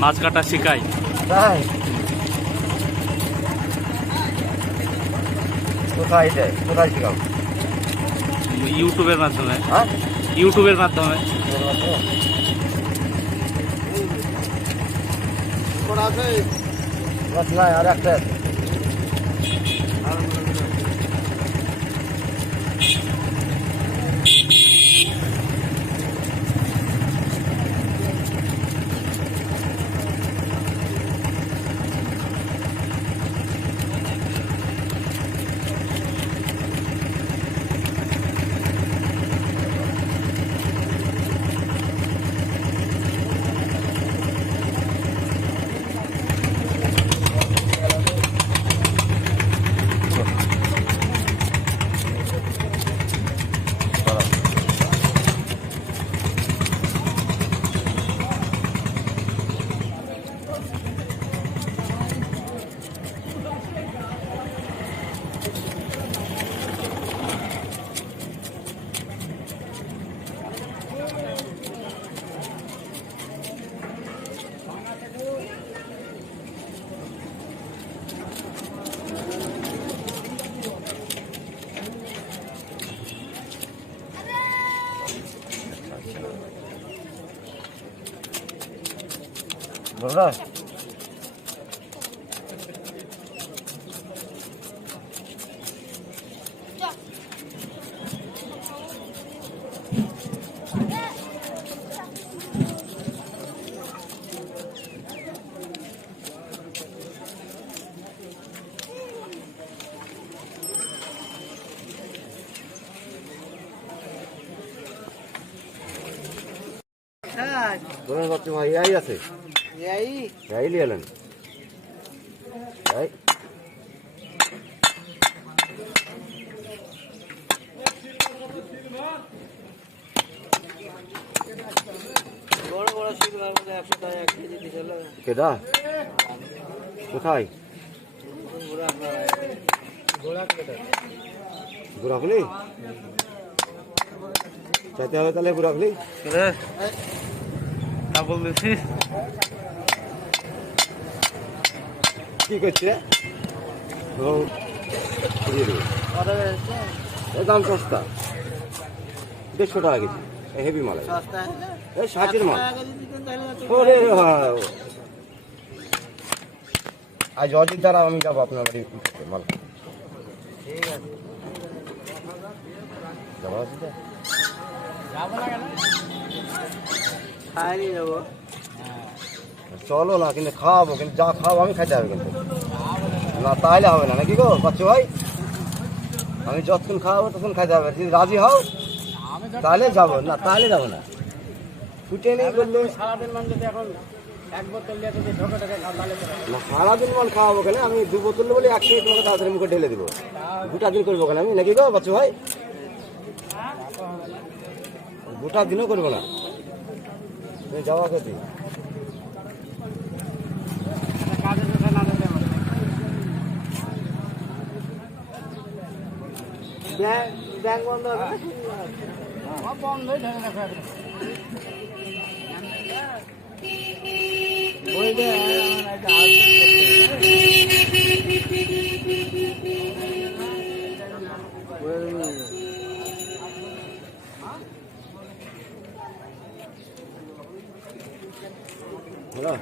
মাছ কাটা শেখায়। তাই কোথায় দেয়, কোথায় শেখাও? ইউটিউবের মাধ্যমে। হ্যাঁ, ইউটিউবের মাধ্যমে। নাই আর একটা বলরা বলতে ভাই এই আছে, এই লিয়েলেন এই বড় বড় শিলভার মধ্যে 100 টাকা 1 কেজি দিছিল। কেডা কোথায়? বুড়াখুলি চাইতে হবে তাহলে বুড়াখুলি না বলতেছি কি করছে? দাম সস্তা, 150 টাকা কেজি হেভি মাল, এই 60-এর মাল। আজ অজিত দ্বারা আমি যাবো আপনার বাড়ি মাল ঠিক আছে, যাবো অজিত দা? খাইনি যাবো। চলো না, কিন্তু খাওয়াবো, কিন্তু যা খাওয়াবো আমি খাইতে হবে কিন্তু, না তাহলে হবে না নাকি গো বাচ্চু ভাই? আমি যতক্ষণ খাওয়াবো ততক্ষণ খাইতে হবে, যদি রাজি হও তাহলে যাবো, না তাহলে যাবো না। ছুটে নেই করলে সারাদিন মান যদি এখন 1 বোতল দিয়ে যদি ঢোকে ঢোকে খাওয়ালে না, সারাদিন মাল খাওয়াবো কেন? আমি 2 বোতল বলে 1 মিনিট তোমাকে তাড়াতাড়ি মুখে ঢেলে দেবো। 2টা দিন করবো কেন আমি নাকি গো বাচ্চু ভাই? 2টা দিনও করবো না, তুমি যাওয়া করছি। কাজের কথা না দিতে হবে। ব্যাংক বন্ধ হবে, বন্ধই ঢেলে রাখা আছে। ওই যে হ্যাঁ